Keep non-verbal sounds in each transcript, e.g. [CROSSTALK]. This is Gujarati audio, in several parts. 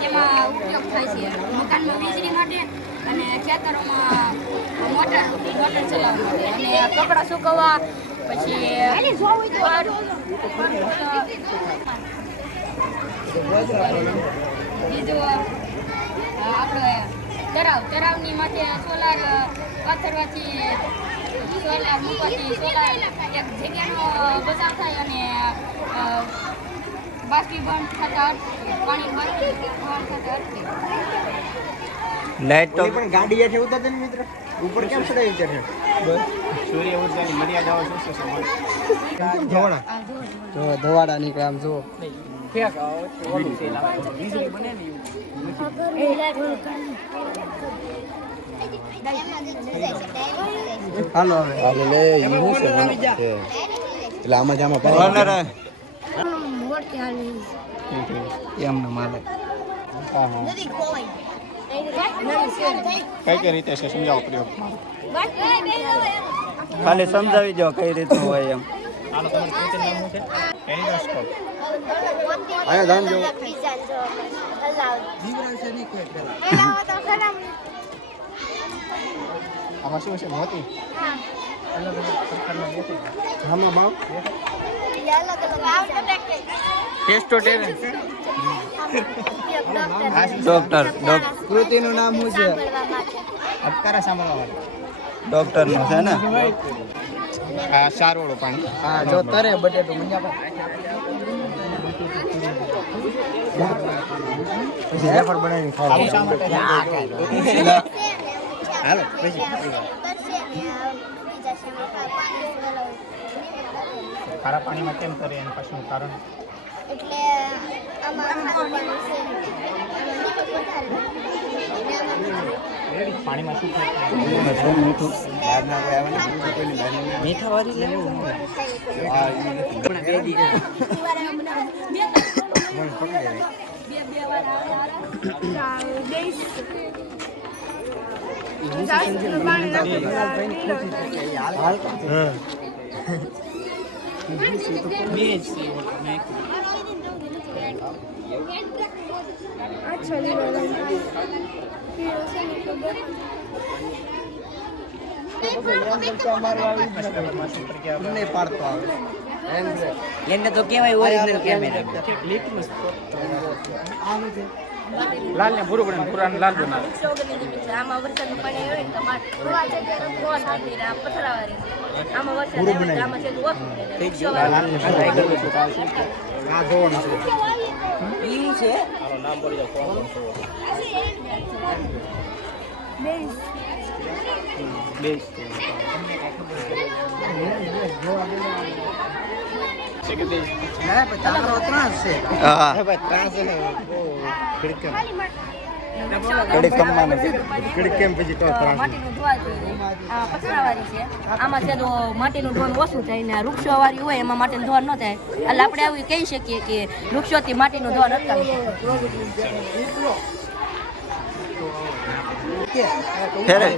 એમાં ઉપયોગ થાય છે મકાનમાં વીજળી માટે અને ખેતરોમાં મોટર મોટર ચલાવવા અને કપડાં સુકવવા પછી બીજું આપણે તરાવ તરાવની માથે સોલાર પાથરવાથી સોલાર મૂકવાથી સોલાર એક જગ્યાનો બચાવ થાય અને બાષ્પીભવન થતા અટકે પાણી બાષ્પીભવન થતા અટકે. લાઈટ તો પણ ગાડી હેઠે ઉતરતા ને મિત્ર? ઉપર કેમ ચડાવી છે સૂર્ય ઉર્જાની મર્યાદાઓ શું છે? સમાન ધોવાડા જુઓ, જુઓ. ધોવાડા નીકળે આમ જો ફેક ઓલું છે વીજળી બને ને એવું હાલો હવે હાલો લે શું છે? એટલે આમાં જ આમાં. ઓનર એમને માલે હા હા. કઈ કઈ રીતે છે? સમજાવો પ્રયોગ ખાલી સમજાવી દો કઈ રીતનું હોય એમ. હાલો તમારું ક્રિકેટ નામ શું છે? પેરિડોસ્કોપ અહીંયા ધાન જો આમાં શું છે? મોતી? અલગ અલગ પ્રકારના મોતી. ટેસ્ટો ટેરે ડોક્ટર ડોક- કૃતિનું નામ શું છે? અપકારા સાંભળવા વાળા. ડોક્ટરનું છે ને? આ સારોળું પાણી. હા જો તરે બટેટો મંજા પછી હાલો પછી ખારા પાણીમાં કેમ કરે એનું પાછળનું કારણ? એટલે આમાં ખારું પાણી છે આમાં મીઠું વધારે નાખે. પાણીમાં શું મીઠું બહારના કોઈ આવે ને બીજું કોઈની મીઠા વાળી લેવું આ બનાવે. એને તો કેવાય ઓરિજિનલ કેમેરા લાલ ને ભૂરું પડે ભૂરા લાલ બનાવે. આમાં પાણી આવે ને તમારે નાખી ને આ પથરાવાળી છે. આમાં વરસાદ છે? ના ત્રાસ છે. ત્રાસ છે કમમાં કડી કેમ પછી તો માટીનું ધોવા જોઈએ આ પથરાવાળી છે. આમાં છે તો માટીનું ધોવાનું ઓછું થાય ને વૃક્ષો વાળી હોય એમાં માટીનું ધોવાનું ન થાય. એટલે આપણે આવી કહી શકીએ કે વૃક્ષોથી માટીનું ધોવાનું અટકાવી ફેરે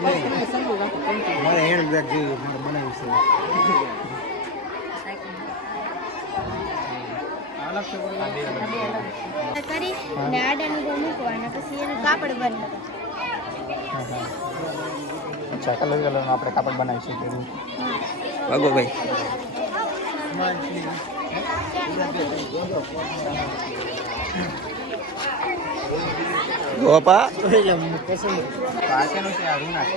મને હેન્ડ બેગ જેવી મારે બનાવી છે. કરી ને આડાનું ગોળ મૂકવાના પછી એનું કાપડ બને અચ્છા કલર કલરનું આપણે કાપડ બનાવી શકીએ એવું. ભાગો ભાઈ ગોપા તો આ શેનું છે આ રૂના છે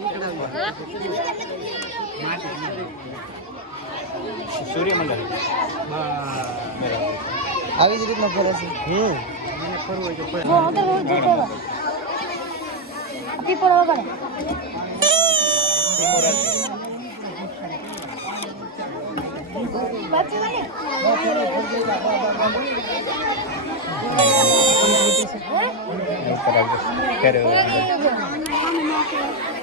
આવી જ રીતના ફરે છે હમ જો અગર હું દેખો પીપળ વગર બાકી વાલે લે જો આમાં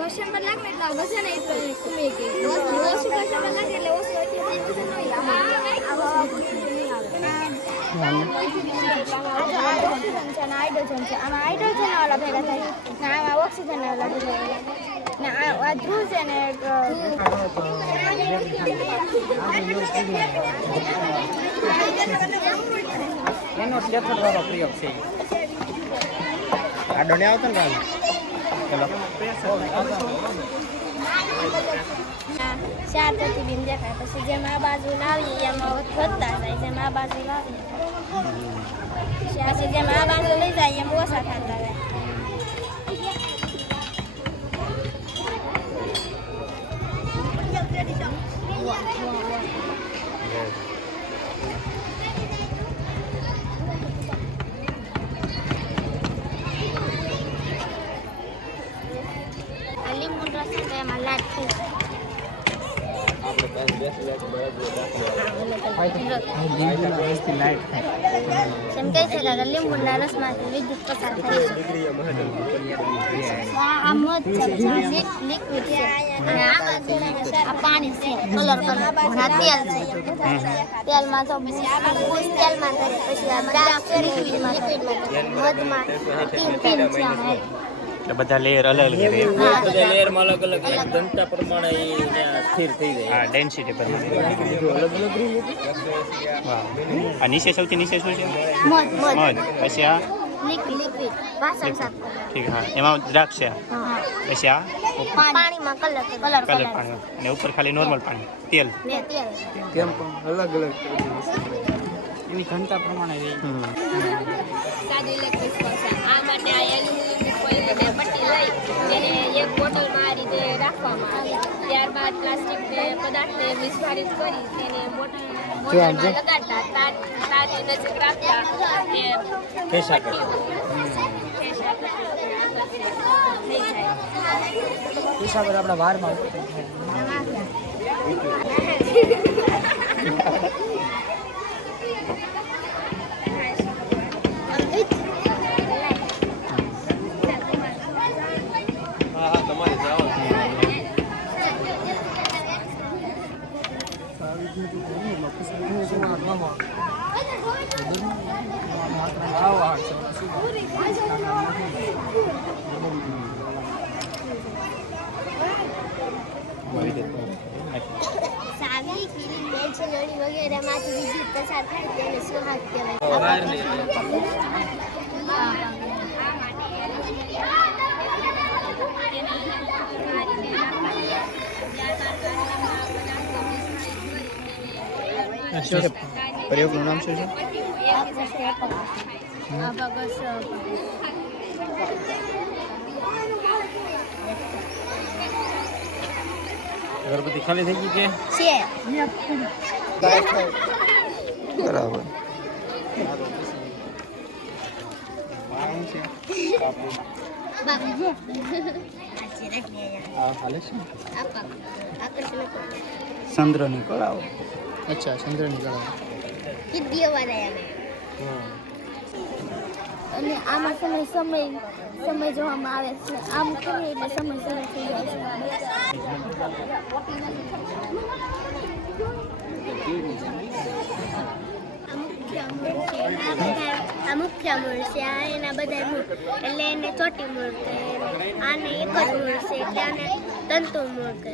કસ્ટમર લાગે ને એટલે વજન છે આમાં હાઇડ્રોજન વાળા ભેગા થાય આમાં ઓક્સિજન વાળા ભેગા થાય ને આ ધ્રુવ છે ને એક એનો કેથોડ વાળો પ્રયોગ છે. આ ડોને આવતો ને રાજ ચાર પ્રતિબિંબ દેખાય. પછી જેમ આ બાજુ લાવીએ એમ વધતા જાય. જેમ આ બાજુ લાવીએ. પછી જેમ આ બાજુ લઈ જાય એમ ઓછા થતા જાય આ લીંબુ રસ છે તો એમાં લાટ થઈ જાય છે કે લીંબુના રસમાંથી વિદ્યુત પસાર થાય આ મધ છે આ પાણી કલર આ તેલ છે. તેલમાં તેલમાં મધમાં એટલે બધા લેયર અલગ અલગ રહે. હા. બધા લેયરમાં અલગ અલગ એક ઘનતા પ્રમાણે એ સ્થિર થઈ જાય. હા ડેન્સિટી પ્રમાણે. વાહ આ નીચે સૌથી નીચે શું છે? મધ પછી આ? ઠીક હા. એમાં દ્રાક્ષ છે પછી આ? પાણીમાં કલર પાણી. અને ઉપર ખાલી નોર્મલ પાણી. તેલ. ને પણ અલગ અલગ એની ઘનતા પ્રમાણે આ માટે ફોઇલ અને પટ્ટી લઈ તેને એક બોટલમાં આ રીતે રાખવામાં આવે. ત્યારબાદ પ્લાસ્ટિકને પદાર્થને વિસ્ફારિત કરી તેને બોટલ બોટલમાં લગાડતા તાર તારની નજીક રાખતા તે ફેંસા પટ્ટી આગળ થઈ જાય. હિસાબ આપણા વારમાં [LAUGHS] સાવી કીરી પેન્સિલ વળી વગેરેમાંથી વિદ્યુત પસાર થાય તેને સુહાગ કહેવાય શું છે? પ્રયોગનું નામ શું છે? અગરબત્તી ખાલી થઈ ગઈ કે? બરાબર. બાપુ. આ હાલે છે? આપા આકર્ષણ કરો ચંદ્રની કળાઓ. અચ્છા ચંદ્રની કળા. કિદ્દી અવાજ અને આમાં સમય સમય સમય જોવામાં આવે છે. આમ કરીએ એટલે સમય શરૂ થઈ જાય છે. આ મુખ્ય મૂળ છે આ એના બધા મૂળ. એટલે એને ચોટી મૂળ કહે આને એક જ મૂળ છે એટલે આને તંતુ મૂળ કહે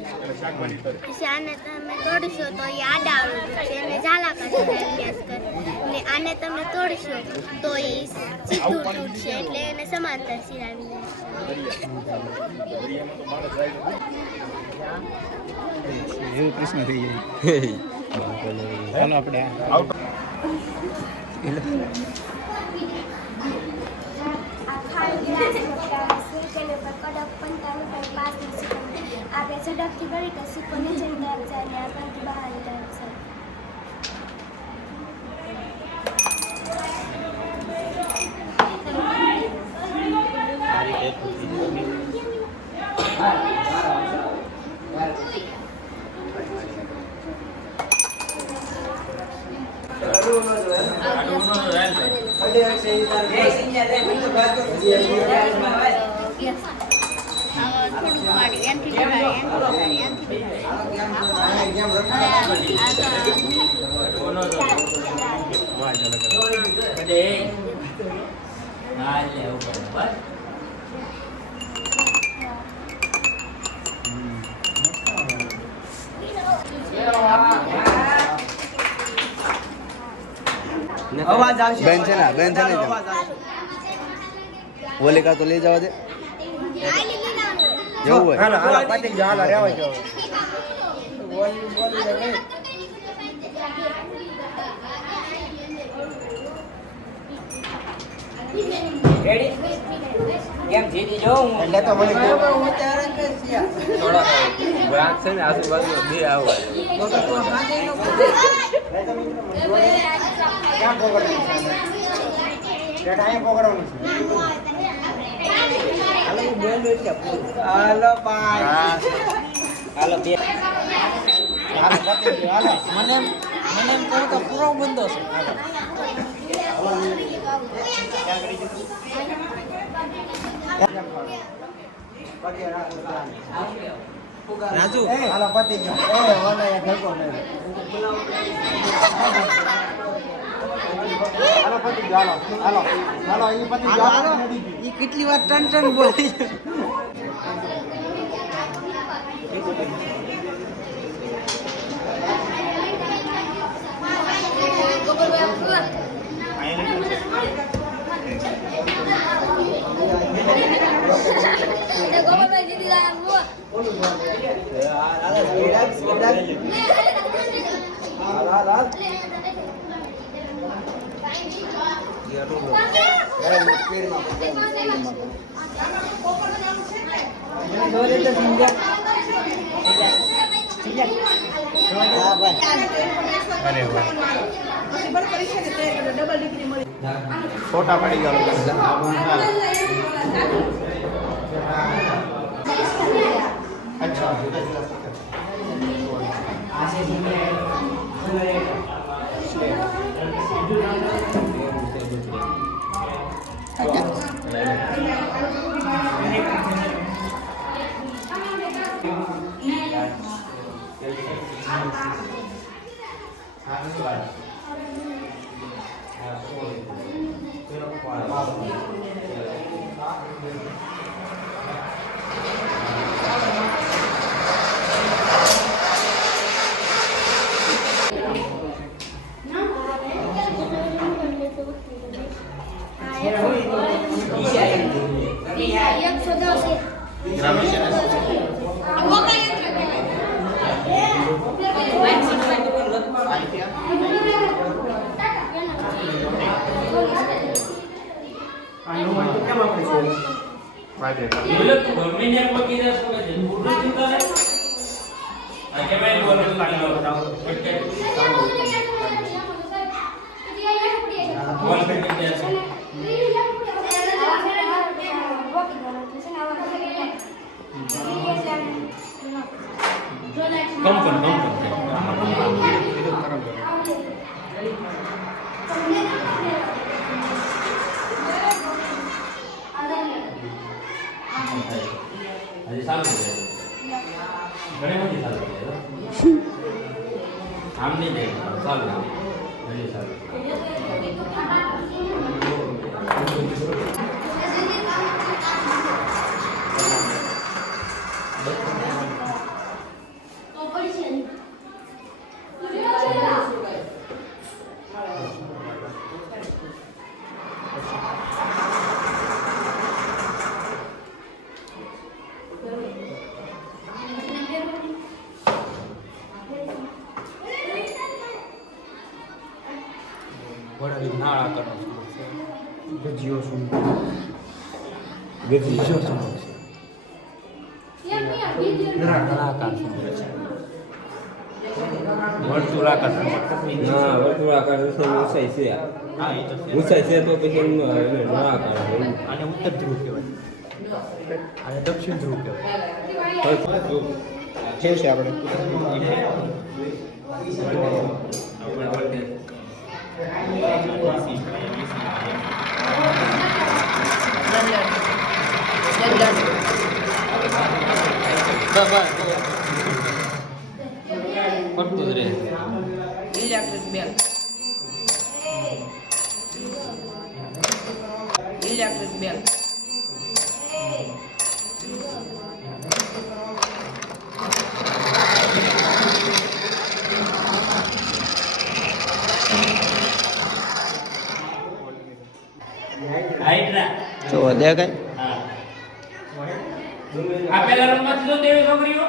પછી આને તમે તોડશો તો એ આડા આવડું છે. એને ઝાલા કરશે અભ્યાસ કરે. ને આને તમે તોડશો તો એ સીધું તૂટશે. એટલે એને સમાંતર સિરાવી એવું કૃષ્ણ થઈ જાય. ચાલો આપણે કરી તો સિક્કો નીચે તરફ જાય અને આપણથી બહાર તરફ જાય થોડુંક બેન છે ને બેન છે ને અવાજ આવશે. ઓલે કા તો લઈ જવા દે. જવું હોય. હાલો હાલો પતી ગયો હાલો રહેવા જાઓ કેમ જીતી જો હું? એટલે તો મને ક્યાં પકડવાનું છે? રેડ પકડવાનું છે? હાલો બાય મને એમ કહું પૂરો બંધો છે રાજુ હાલો પતિ ગયો. એ ઓલે એ ઢગો ગયો કેટલી વાર ટન ટન બોલી. ગોપાલભાઈ જીતી જાય આમ જુઓ. હાલ હાલ હાલ અરે વાહ ફોટા પડી ગયા અચ્છા. એકસો દસ કંપન કંપન હજી સારું છે ઘણી બધી સારું છે આમ નહીં જાય સારું હજી ઘોડાની નાળ આકારનો સૂરજ છે ગજીયો શું બીજો સૂરજ છે નળાકાર છે વર્તુળાકાર હા વર્તુળાકાર છે હા એ તો ઊંચાઈ છે તો પછી હોય. ઉત્તર ધ્રુવ કહેવાય અને દક્ષિણ ધ્રુવ કહેવાય છે આપણે જ રહે ઇલેક્ટ્રિક બેલ ઇલેક્ટ્રિક બેલ જો દેખાય હા રૂમમાં જો છોકરીઓ?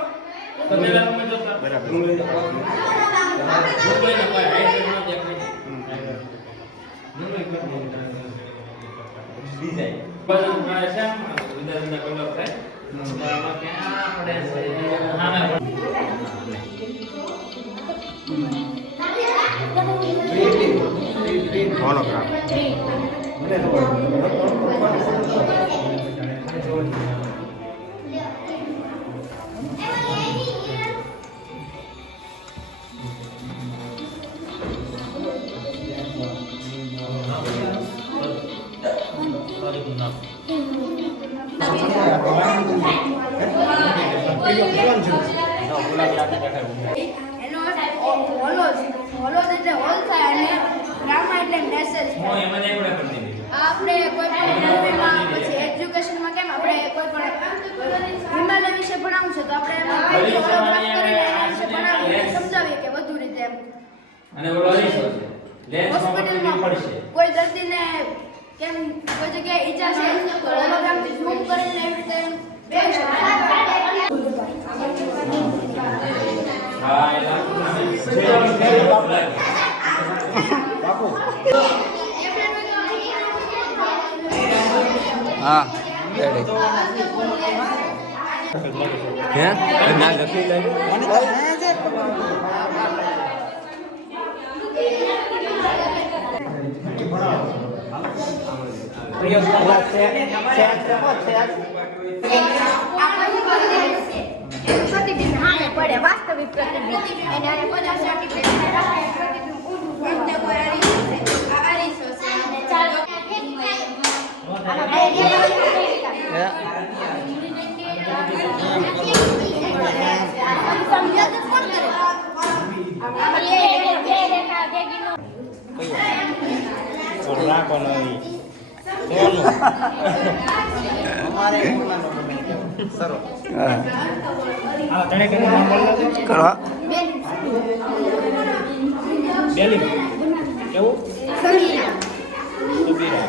રૂમમાં જોતા. બરાબર. કોઈ ના કોઈ દેખાય ડિઝાઇન જુદા જુદા કલર થાય. ક્યાં પડે છે? હું આપણે કોઈ પણ મૂવીમાં કેમ આપણે કોઈ પણ હિમાલય વિશે ભણાવવું છે તો આપણે એમાં વિશે ભણાવીએ સમજાવીએ કે વધુ રીતે એમ. અને ઓલો હોસ્પિટલમાં પડશે. કોઈ દર્દીને કેમ કોઈ જગ્યાએ ઈજા છે? તો હોલોગ્રાફથી ઝૂમ કરીને એવી રીતે એમ શકાય હા. હે ના લખી લે પડે વાસ્તવિક પ્રતિબિંબ કરવા ડેલી કેવું સમીરા. સુબીરા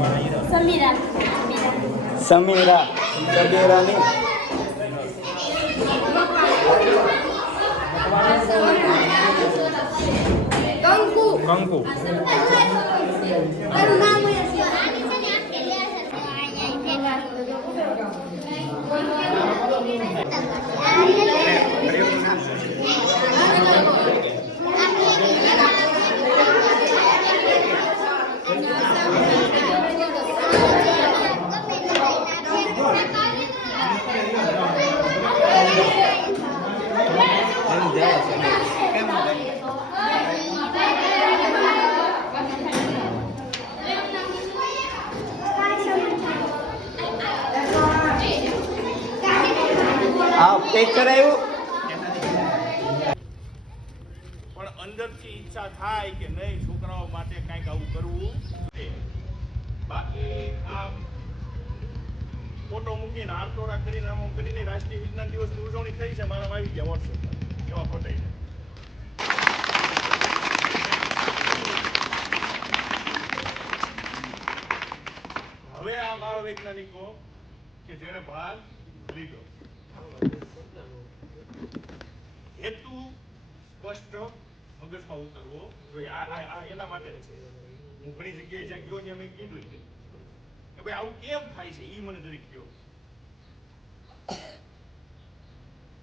Samira. Samira. Samira પેક કરાયું પણ અંદરથી ઈચ્છા થાય કે નહીં, છોકરાઓ માટે કંઈક આવું કરવું. બાકી આમ ફોટો મૂકીને આરતોરા કરીને આમ કરીને રાષ્ટ્રીય વિજ્ઞાન દિવસની ઉજવણી થઈ છે, મારા આવી ગયા વોટ્સએપ ફોટો હવે આ મારો વૈજ્ઞાનિકો કે જેણે ભાગ લીધો. હેતુ સ્પષ્ટ મગજમાં ઉતરવો જોઈએ આ એના માટે હું ઘણી જગ્યાએ જ્યાં ગયો ત્યાં મેં કીધું છે કે ભાઈ આવું કેમ થાય છે? એ મને દરેક કહો.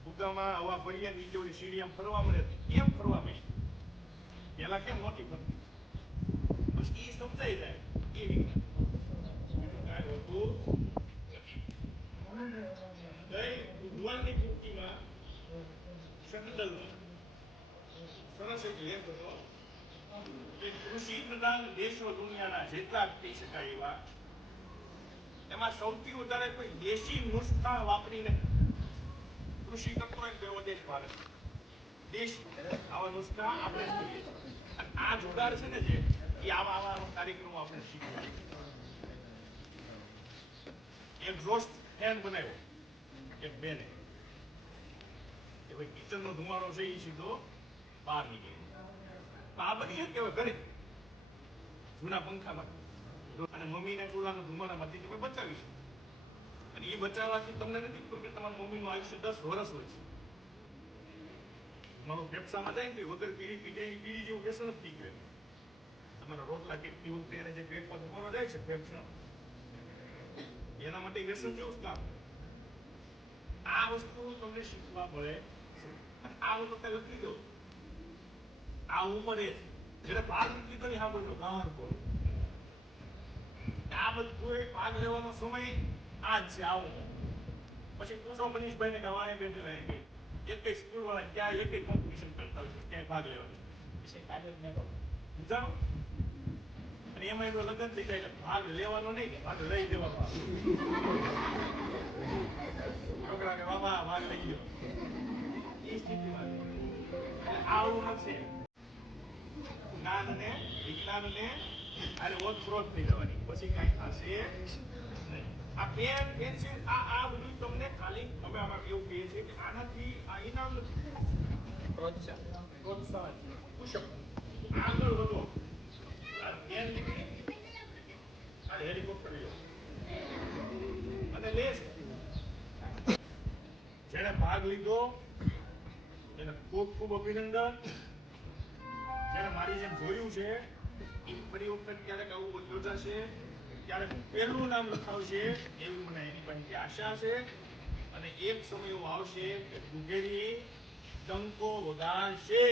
ફુગામાં હવા ભરીએ નીચે ઓલી સીડી આમ ફરવા મળે કેમ ફરવા મળે? પેલા કેમ નહોતી ફરતી? બસ ઈ સમજાઈ જાય. એ રીતે બીજું કાંઈ હોતું નથી. ગઈ ભગવાનની કૃતિમાં શકંદલમાં સરસ એક લેખ હતો. કે દેશો દુનિયાના જેટલા કહી શકાય એવા. એમાં સૌથી વધારે કોઈ દેશી નુસ્ખા વાપરીને કૃષિ કરતો હોય તેવો દેશ ભારત. દેશ આવા નુસ્ખા આપણે જોઈએ. અને આ જુગાર છે ને જે, એ આવા આવા કાર્યક્રમો આપણે શીખવા એક રોસ્ટ ફેન બનાવ્યો. એક બેને. કે કિચનનો ધુમાડો છે એ સીધો બહાર નીકળે. આ બધી ઘરે. જૂના પંખામાં. અને મમ્મીને ચૂલાનો ધુમાડામાંથી તમે બચાવી શકો. અને એ બચાવવાથી તમને નથી ખબર કે તમારા મમ્મીનું આયુષ્ય દસ વર્ષ હોય છે. મારો ફેફસામાં જાય ને વગર પીડી પીડે પીડી જેવું વ્યસન નથી ગયું તમારા રોટલા કે પીવું એને જે પેટમાં ધુમાડો જાય છે ફેફસા એના માટે વ્યસન જેવું જ કામ? આ વસ્તુ તમને શીખવા મળે. ભાગ લેવાનો પછી મનીષભાઈ ને લગ્ન થઈ જાય ભાગ લેવાનો નહીં ભાગ લઈ દેવાનો. છોકરા કે બાબા ભાગ લઈ ગયો એ સ્થિતિમાં આવું નથી જ્ઞાન ને અરે ઓતપ્રોત થઈ જવાની પછી કાંઈ થશે આ પેન પેન્સિલ આ આ બધું તમને ખાલી અમે આમાં એવું કહીએ છીએ કે આનાથી આ ઇનામ નથી પ્રોત્સાહન પ્રોત્સાહન પુષપ આગળ વધો આ પેન નીકળી આ હેલિકોપ્ટર અને લે જેણે ભાગ લીધો એને ખૂબ ખૂબ અભિનંદન. જ્યારે મારી જેમ જોયું છે, એ ફરી વખત ક્યારેક આવું યોજાશે ત્યારે પહેલું નામ લખાવશે એવી મને એની પાસે આશા છે. અને એક સમય એવો આવશે કે દુધેરી ડંકો વગાડશે.